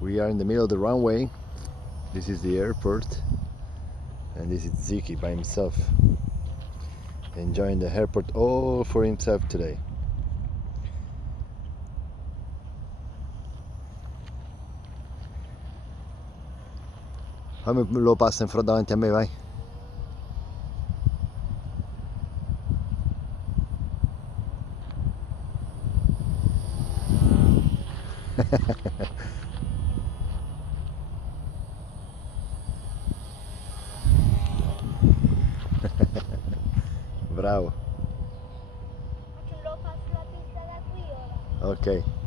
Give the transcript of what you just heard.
We are in the middle of the runway. This is the airport, and this is Zeke by himself, enjoying the airport all for himself today. Fammi lo passa in front davanti a me, vai. Bravo. Faccio lo passo la pista da qui ora. Ok.